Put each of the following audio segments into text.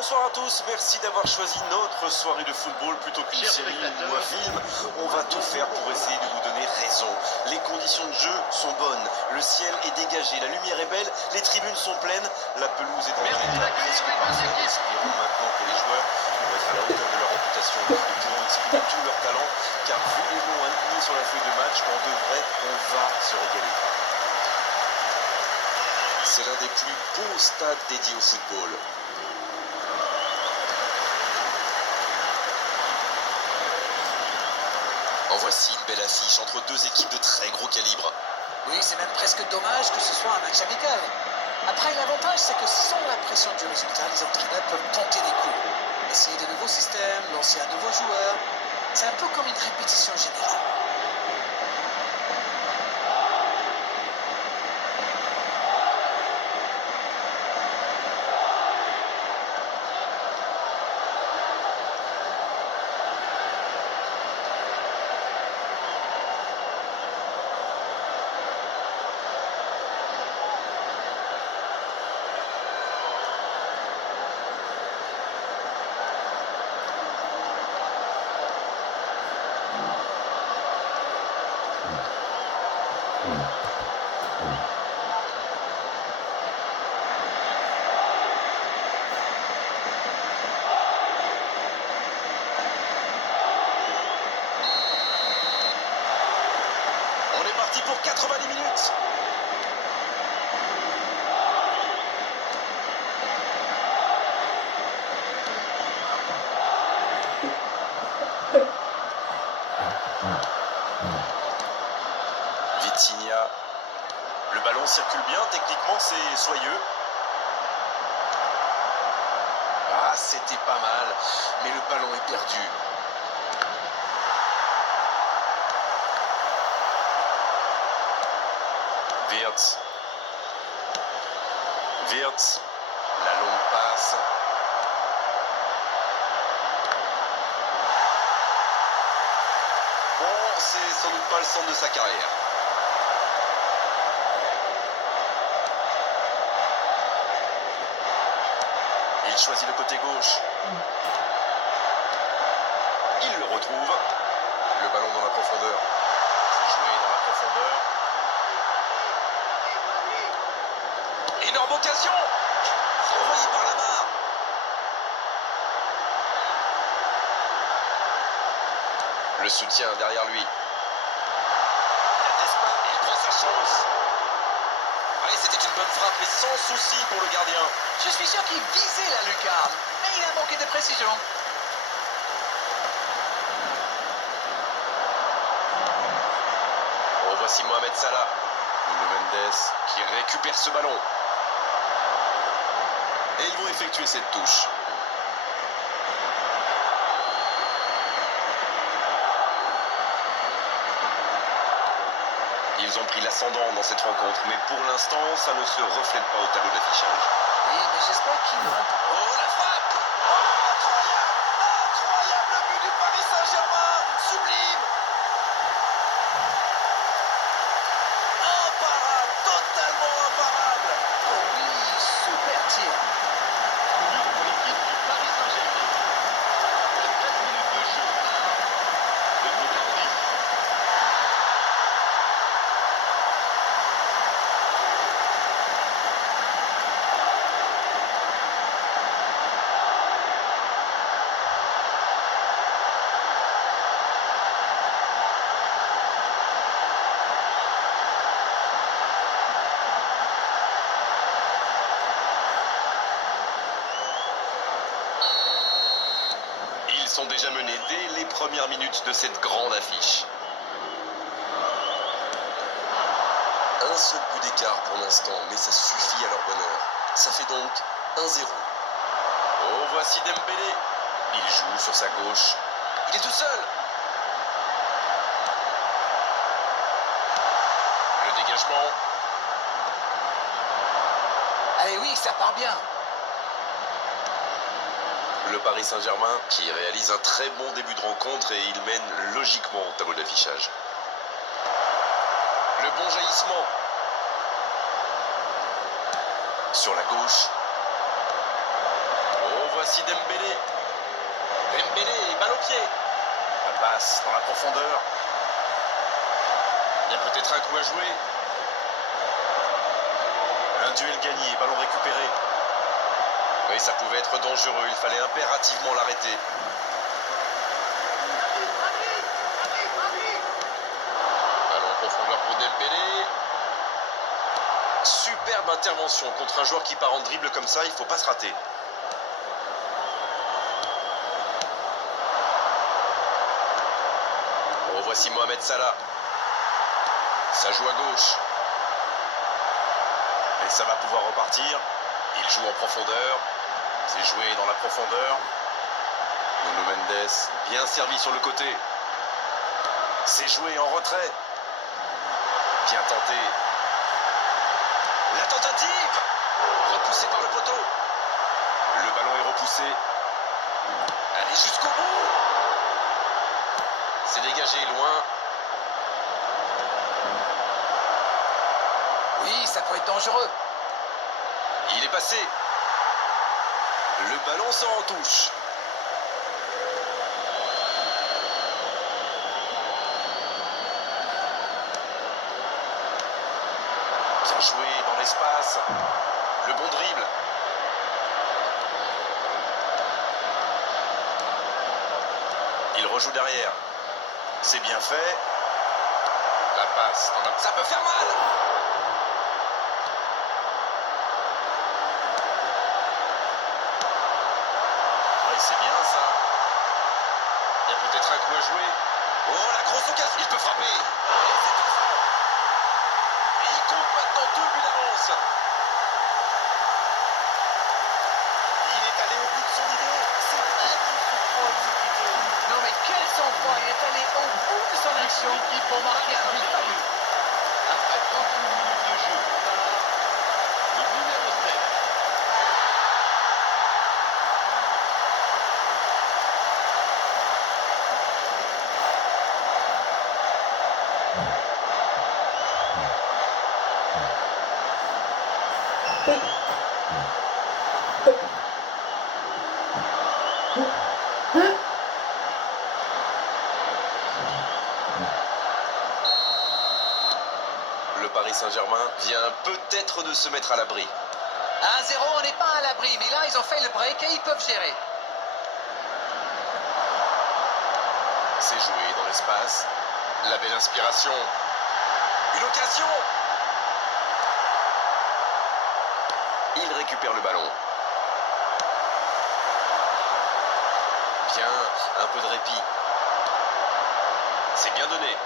Bonsoir à tous, merci d'avoir choisi notre soirée de football plutôt qu'une série ou un film. On va tout faire pour essayer de vous donner raison. Les conditions de jeu sont bonnes, le ciel est dégagé, la lumière est belle, les tribunes sont pleines, la pelouse est dans un état presque parfait. Espérons maintenant que les joueurs vont être à la hauteur de leur réputation et pourront exprimer tout leur talent, car vu les noms alignés sur la feuille de match, on va se régaler. C'est l'un des plus beaux stades dédiés au football. En voici une belle affiche entre deux équipes de très gros calibre. Oui, c'est même presque dommage que ce soit un match amical. Après, l'avantage, c'est que sans la pression du résultat, les entraîneurs peuvent tenter des coups. Essayer de nouveaux systèmes, lancer un nouveau joueur. C'est un peu comme une répétition générale. On est parti pour 90 minutes. Vitinha. Le ballon circule bien, techniquement c'est soyeux. Ah, c'était pas mal, mais le ballon est perdu. Wirtz. Wirtz. La longue passe. Bon, c'est sans doute pas le centre de sa carrière. Il choisit le côté gauche. Il le retrouve. Le ballon dans la profondeur. C'est joué dans la profondeur. Énorme occasion. Renvoyé par la barre. Le soutien derrière lui. Il a d'espace et il prend sa chance. Allez, c'était une bonne frappe, mais sans souci pour le gardien. Je suis sûr qu'il visait la lucarne, mais il a manqué de précision. Voici Mohamed Salah. Nuno Mendes qui récupère ce ballon. Et ils vont effectuer cette touche. Ils ont pris l'ascendant dans cette rencontre, mais pour l'instant, ça ne se reflète pas au tableau d'affichage. Oui, mais j'espère qu'ils vont... Oh, la frappe! Oh, incroyable! Incroyable but du Paris Saint-Germain! Sublime! Imparable! Totalement imparable! Oh oui, super tir. Pour l'équipe du Paris Saint-Germain. Après 13 minutes de jeu, le numéro 10. Ils sont déjà menés dès les premières minutes de cette grande affiche. Un seul but d'écart pour l'instant, mais ça suffit à leur bonheur. Ça fait donc 1-0. Oh, voici Dembélé. Il joue sur sa gauche. Il est tout seul. Le dégagement. Allez, oui, ça part bien. Le Paris Saint-Germain qui réalise un très bon début de rencontre et il mène logiquement au tableau d'affichage. Le bon jaillissement. Sur la gauche. Oh, voici Dembélé. Dembélé, balle au pied. La passe dans la profondeur. Il y a peut-être un coup à jouer. Un duel gagné, ballon récupéré. Oui, ça pouvait être dangereux, il fallait impérativement l'arrêter. Ballon en profondeur pour Dembélé. Superbe intervention contre un joueur qui part en dribble comme ça, il ne faut pas se rater. Oh, voici Mohamed Salah. Ça joue à gauche. Et ça va pouvoir repartir. Il joue en profondeur. C'est joué dans la profondeur. Nuno Mendes, bien servi sur le côté. C'est joué en retrait. Bien tenté. La tentative. Repoussé par le poteau. Le ballon est repoussé. Allez jusqu'au bout. C'est dégagé loin. Oui, ça peut être dangereux. Il est passé. Le ballon sort en touche. Bien joué dans l'espace. Le bon dribble. Il rejoue derrière. C'est bien fait. La passe. Ça peut faire mal. Oui, c'est bien ça. Il y a peut-être un coup à jouer. Oh, la grosse occasion. Il peut frapper. Et c'est au fond. Et il compte maintenant 2 buts d'avance. Il est allé au bout de son idée. C'est magnifiquement exécuté. Non mais quel sang-froid, il est allé au bout de son action pour marquer un but. Après 38 minutes de jeu, le numéro 7. Le Paris Saint-Germain vient peut-être de se mettre à l'abri. 1-0, on n'est pas à l'abri, mais là ils ont fait le break et ils peuvent gérer. C'est joué dans l'espace. La belle inspiration. Une occasion. Il récupère le ballon. Bien, un peu de répit. C'est bien donné.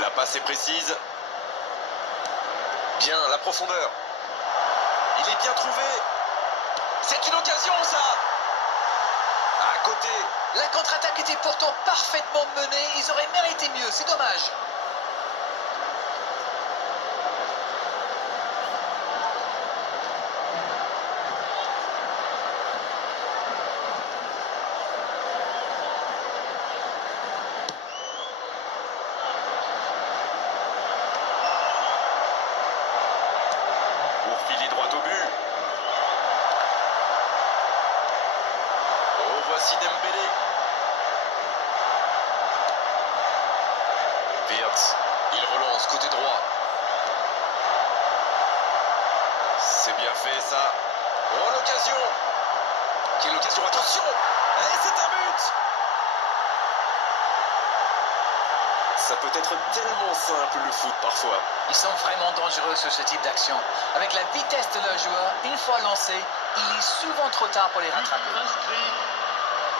La passe est précise. Bien, la profondeur. Il est bien trouvé. C'est une occasion, ça. À côté. La contre-attaque était pourtant parfaitement menée, ils auraient mérité mieux, c'est dommage. Pour filer droit au but. Oh, voici Dembélé. Wirtz, il relance côté droit. C'est bien fait ça. Oh, l'occasion. Quelle occasion, attention. Et c'est un but. Ça peut être tellement simple le foot parfois. Ils sont vraiment dangereux sur ce type d'action. Avec la vitesse de leurs joueurs, une fois lancés, il est souvent trop tard pour les rattraper. Inscrit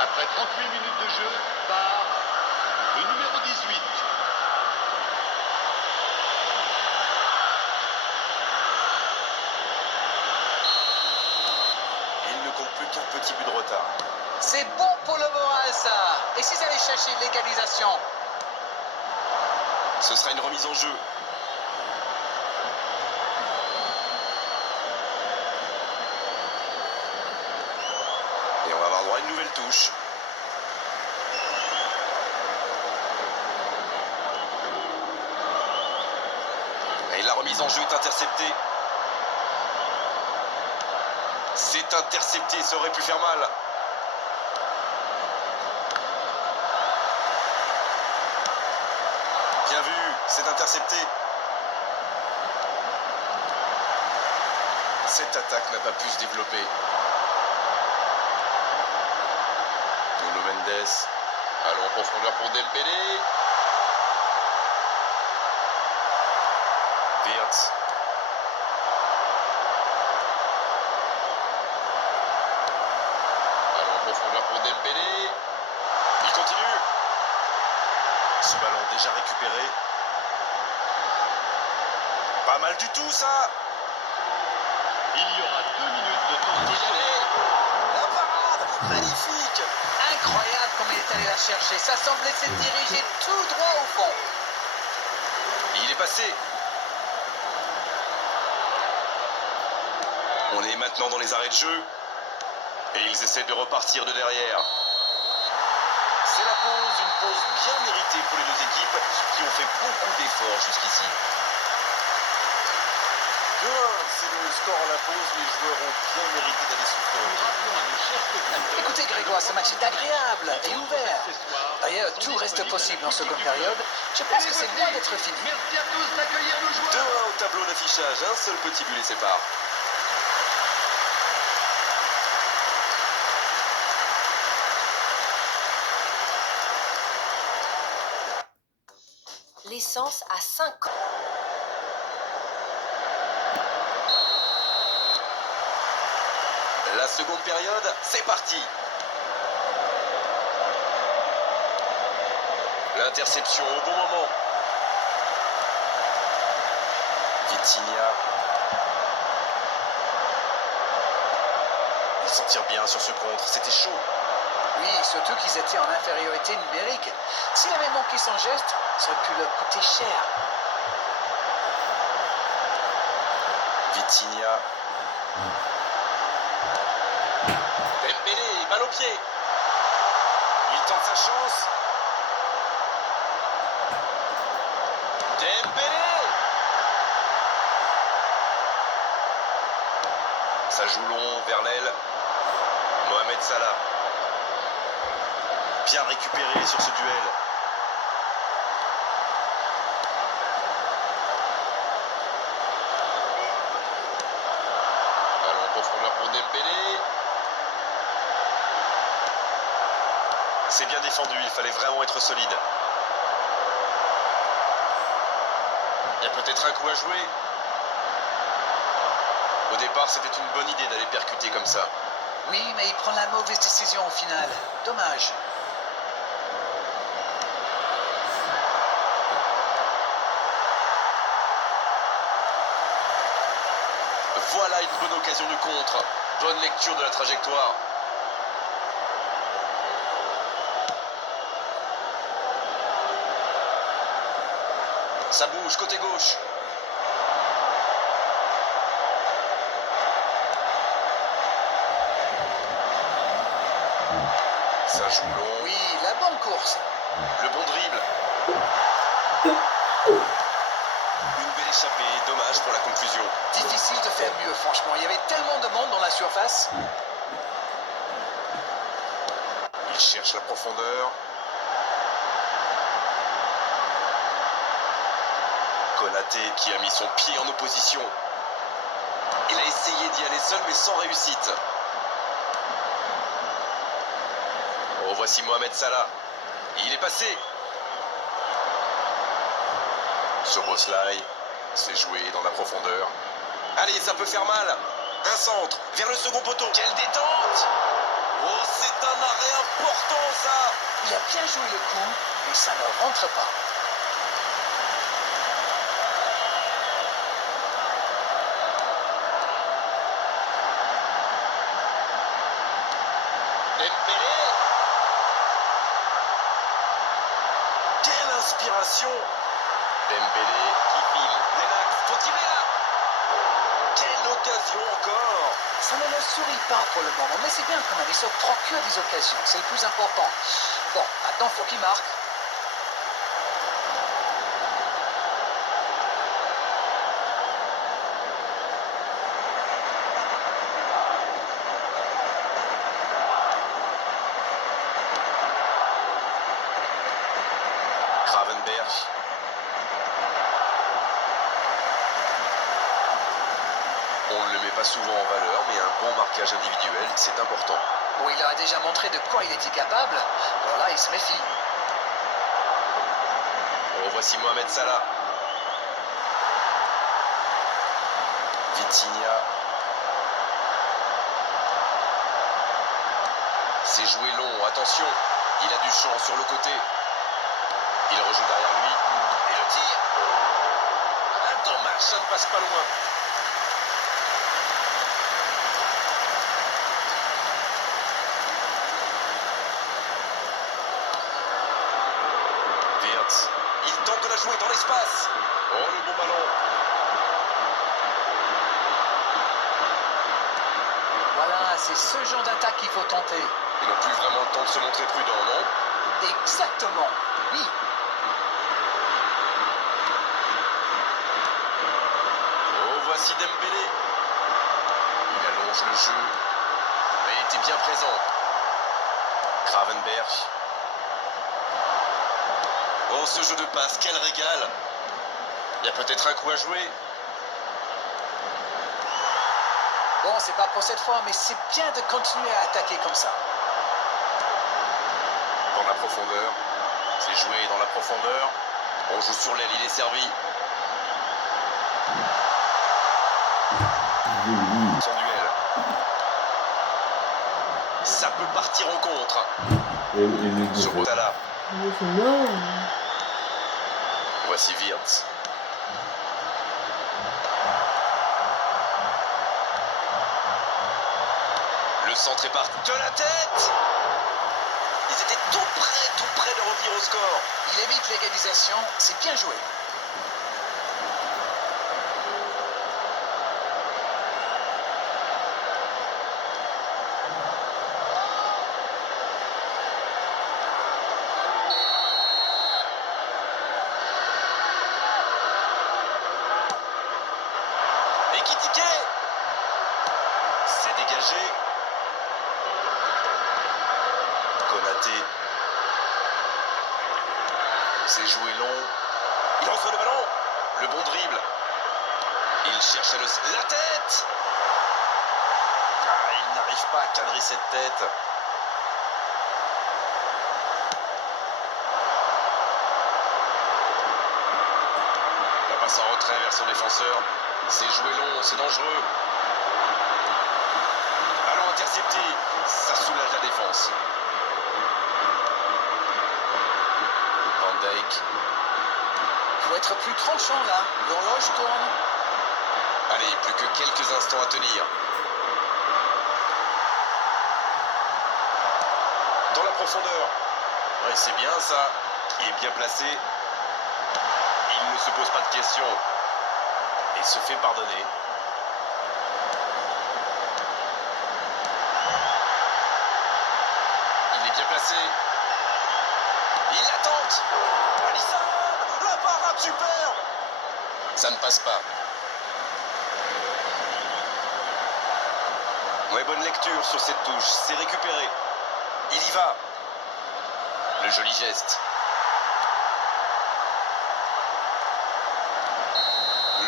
après 38 minutes de jeu par le numéro 18. Il ne compte plus qu'un petit but de retard. C'est bon pour le moral ça. Et s'ils allaient chercher l'égalisation? Ce sera une remise en jeu. Et on va avoir droit à une nouvelle touche. Et la remise en jeu est interceptée. C'est intercepté, ça aurait pu faire mal. C'est intercepté. Cette attaque n'a pas pu se développer. Nuno Mendes. Allons en profondeur pour Dembélé. Wirtz. Allons en profondeur pour Dembélé. Il continue. Ce ballon déjà récupéré. Pas mal du tout ça. Il y aura 2 minutes de temps additionnel. La parade. Magnifique. Incroyable comme il est allé la chercher. Ça semblait se diriger tout droit au fond. Il est passé. On est maintenant dans les arrêts de jeu. Et ils essaient de repartir de derrière. C'est la pause, une pause bien méritée pour les deux équipes qui ont fait beaucoup d'efforts jusqu'ici. 2-1, c'est le score à la pause. Les joueurs ont bien mérité d'aller souffler. Nous rappelons à nos chers spectateurs. Écoutez Grégoire, ce match est agréable et ouvert. Ce soir, D'ailleurs, sont tout reste disponibles possible en toutes seconde les période. Je pense que c'est loin d'être fini. Merci à tous d'accueillir nos 2-1 joueurs. au tableau d'affichage, un seul petit but les sépare. L'essence à 5 ans. La seconde période, c'est parti. L'interception au bon moment. Vitinha. Ils s'en tirent bien sur ce contre, c'était chaud. Oui, surtout qu'ils étaient en infériorité numérique. S'il avait manqué son geste, ça aurait pu leur coûter cher. Vitinha. Dembélé, balle au pied. Il tente sa chance. Dembélé. Ça joue long vers l'aile. Mohamed Salah. Bien récupéré sur ce duel. Allons en profondeur pour Dembélé. C'est bien défendu, il fallait vraiment être solide. Il y a peut-être un coup à jouer. Au départ, c'était une bonne idée d'aller percuter comme ça. Oui, mais il prend la mauvaise décision au final. Dommage. Voilà une bonne occasion de contre. Bonne lecture de la trajectoire. Ça bouge, côté gauche. Ça joue long. Oui, la bonne course. Le bon dribble. Une belle échappée, dommage pour la conclusion. Difficile de faire mieux, franchement. Il y avait tellement de monde dans la surface. Il cherche la profondeur. Konaté qui a mis son pied en opposition. Il a essayé d'y aller seul mais sans réussite. Oh, voici Mohamed Salah. Il est passé. Soboslai s'est joué dans la profondeur. Allez, ça peut faire mal. Un centre vers le second poteau. Quelle détente! Oh, c'est un arrêt important ça. Il a bien joué le coup, mais ça ne rentre pas. Dembélé. Quelle inspiration! Dembélé qui file. Lenac, faut tirer là! Quelle occasion encore! Ça ne leur sourit pas pour le moment, mais c'est bien quand même. Ils se procurent des occasions, c'est le plus important. Bon, maintenant, faut qu'ils marquent. Gravenberch. pas souvent en valeur, mais un bon marquage individuel, c'est important. Bon, il a déjà montré de quoi il était capable. Alors là, il se méfie. Oh, voici Mohamed Salah. Vitinha. C'est joué long, attention. Il a du champ sur le côté. Il rejoue derrière lui. Et le tir. Ah, dommage, ça ne passe pas loin. Wirtz. Il tente de la jouer dans l'espace. Oh, le bon ballon. Voilà, c'est ce genre d'attaque qu'il faut tenter. Ils n'ont plus vraiment le temps de se montrer prudents, non? Exactement, oui. Oh, voici Dembélé. Il allonge le jeu. Mais il était bien présent. Gravenberch. Oh, ce jeu de passe, quel régal. Il y a peut-être un coup à jouer. Bon, c'est pas pour cette fois, mais c'est bien de continuer à attaquer comme ça. Dans la profondeur. C'est joué dans la profondeur. On joue sur l'aile, il est servi. Son duel. Ça peut partir en contre. Sur Otala. Voici Wirtz. Le centre est parti de la tête. Ils étaient tout près de revenir au score. Il évite l'égalisation, c'est bien joué. Ekitike. C'est dégagé. Konaté. C'est joué long. Il reçoit le ballon. Le bon dribble. Il cherche à la tête. Ah, il n'arrive pas à cadrer cette tête. La passe en retrait vers son défenseur. C'est joué long, c'est dangereux. Ballon intercepté. Ça soulage la défense. Van Dijk. Faut être plus tranchant là. L'horloge tourne. Allez, plus que quelques instants à tenir. Dans la profondeur. Ouais, c'est bien ça. Il est bien placé. Il ne se pose pas de questions. Et se fait pardonner. Il est bien placé. Il la tente. Alisson, la parade superbe. Ça ne passe pas. Ouais, bonne lecture sur cette touche. C'est récupéré. Il y va. Le joli geste.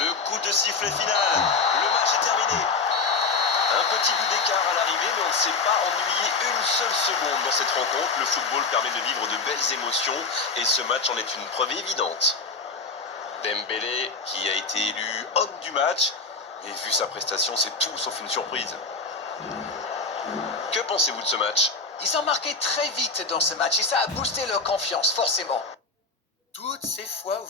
Le coup de sifflet final. Le match est terminé. Un petit but d'écart à l'arrivée, mais on ne s'est pas ennuyé une seule seconde dans cette rencontre. Le football permet de vivre de belles émotions et ce match en est une preuve évidente. Dembélé, qui a été élu homme du match, et vu sa prestation, c'est tout sauf une surprise. Que pensez-vous de ce match? Ils ont marqué très vite dans ce match et ça a boosté leur confiance, forcément. Toutes ces fois où